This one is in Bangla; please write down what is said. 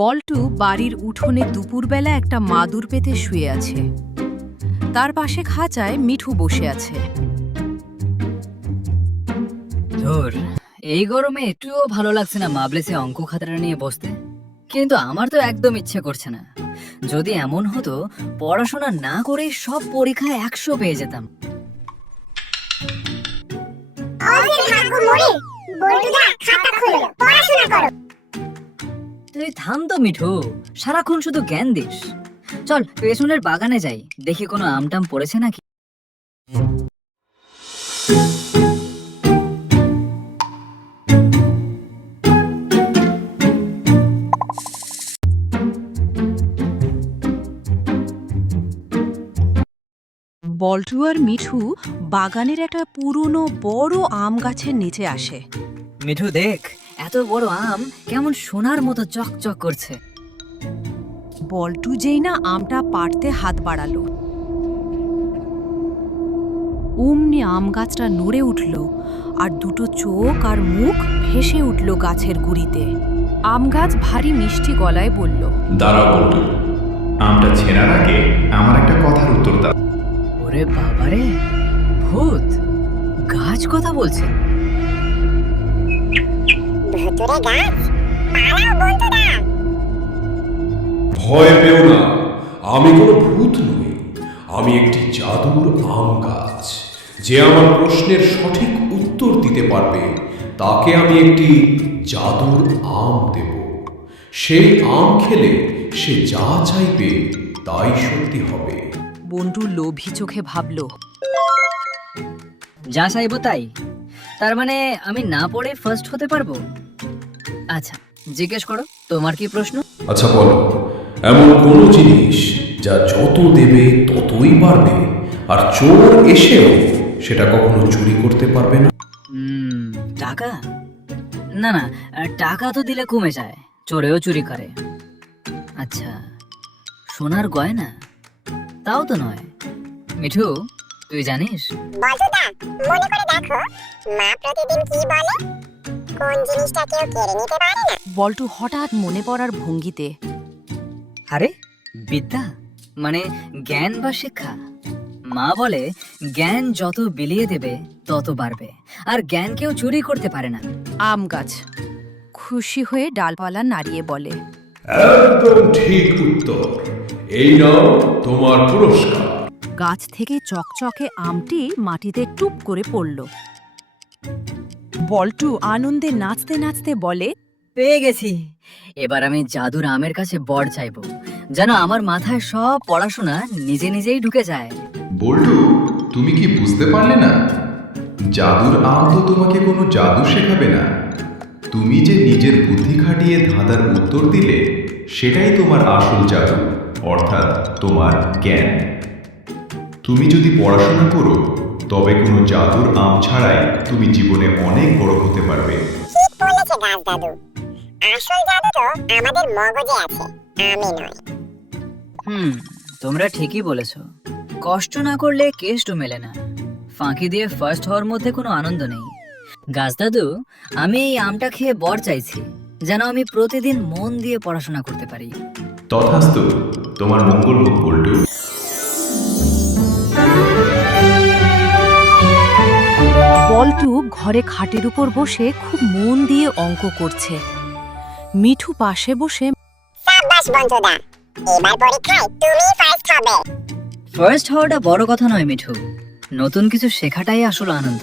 বল্টু বাড়ির উঠোনে দুপুরবেলা একটা মাদুর পেতে শুয়ে আছে। তার পাশে খাঁচায় মিঠু বসে আছে। ধুর, এই গরমে একটুও ভালো লাগছে না মাবলেসে অঙ্ক খাতাটা নিয়ে বসতে। কিন্তু আমার তো একদম ইচ্ছে করছে না। যদি এমন হতো পড়াশোনা না করে সব পরীক্ষায় 100 পেয়ে যেতাম। তুই থাম তো মিঠু, সারাক্ষণ শুধু জ্ঞান দিস। চল পেছনের বাগানে যাই, দেখি কোনো আমটাম পড়েছে নাকি। বল্টু আর মিঠু বাগানের একটা পুরনো বড় আম গাছের নিচে আসে। মিঠু দেখ, এত বড় আম কেমন সোনার মতো চকচক করছে। বল্টু যেই না আমটা পাড়তে হাত বাড়ালো, অমনি আম গাছটা নড়ে উঠল আর দুটো চোখ আর মুখ ভেসে উঠল গাছের গুঁড়িতে। আম গাছ ভারী মিষ্টি গলায় বলল, দাঁড়াও বল্টু, আমটা ছেঁড়ার আগে আমার একটা কথার উত্তর দাও। ওরে বাবারে, ভূত! গাছ কথা বলছে। ভয় পেও না, আমি কোনো ভূত নই। আমি একটি জাদুর আম গাছ। যে আমার প্রশ্নের সঠিক উত্তর দিতে পারবে তাকে আমি একটি জাদুর আম দেব। সেই আম খেলে সে যা চাইবে তাই সত্যি হবে। বল্টু লোভী চোখে ভাবল, যা চাইবো তাই? তার মানে আমি না পড়ে ফার্স্ট হতে পারবো? আচ্ছা, জিজ্ঞেস করো, তোমার কি প্রশ্ন? আচ্ছা বলো, এমন কোনো জিনিস যা যত দেবে ততই বাড়বে, আর চোর এসেও সেটা কখনো চুরি করতে পারবে না? টাকা? না না, টাকা তো দিলে কমে যায়, চোরেও চুরি করে। আচ্ছা, সোনার গয়না? তাও তো নয়। মিঠু, তুই জানিস? বল্টুদা, মনে করে দেখো, মা প্রতিদিন কি বলে? কোন জিনিসটা কেউ কেড়ে নিতে পারে না। বল্টু হঠাৎ মনে পড়ার ভঙ্গিতে, আরে বিদ্যা মানে জ্ঞান বা শিক্ষা। মা বলে জ্ঞান যত বিলিয়ে দেবে তত বাড়বে, আর জ্ঞান কেউ চুরি করতে পারে না। আম গাছ খুশি হয়ে ডালপালা নাড়িয়ে বলে, একদম ঠিক উত্তর। এই নাও তোমার পুরস্কার। গাছ থেকে চকচকে আমটি মাটিতে টুপ করে পড়ল। বল্টু আনন্দে নাচতে নাচতে বলে, পেয়ে গেছি। এবার আমি জাদুর আমের কাছে বর চাইবো, যেন আমার মাথায় সব পড়াশোনা নিজে নিজেই ঢুকে যায়। বল্টু, তুমি কি বুঝতে পারলে না? জাদুর আম তো তোমাকে কোনো জাদু শেখাবে না। তুমি যে নিজের বুদ্ধি খাটিয়ে ধাঁধার উত্তর দিলে, সেটাই তোমার আসল জাদু, অর্থাৎ তোমার জ্ঞান। তুমি যদি পড়াশোনা করো তবে কোনো জাদুর আম ছাড়াই তুমি জীবনে অনেক বড় হতে পারবে। ঠিক বলেছে গাছ দাদু। আসল জাদু তো আমাদের মগজে আছে, আমি নয়। তোমরা ঠিকই বলেছ। কষ্ট না করলে কেষ্ট মেলে না। ফাঁকি দিয়ে ফার্স্ট হওয়ার মধ্যে কোনো আনন্দ নেই। গাছ দাদু, আমি এই আমটা খেয়ে বর চাইছি, যেন আমি প্রতিদিন মন দিয়ে পড়াশোনা করতে পারি। তথাস্তু, তোমার মঙ্গল হোক বল্টু। বল্টু ঘরে খাটের উপর বসে খুব মন দিয়ে অঙ্ক করছে। মিঠু পাশে বসে, সাবাস বন্ধুদা, এবার পরীক্ষায় তুমি ফার্স্ট হবে। ফার্স্ট হওয়াটা বড় কথা নয় মিঠু, নতুন কিছু শেখাটাই আসল আনন্দ।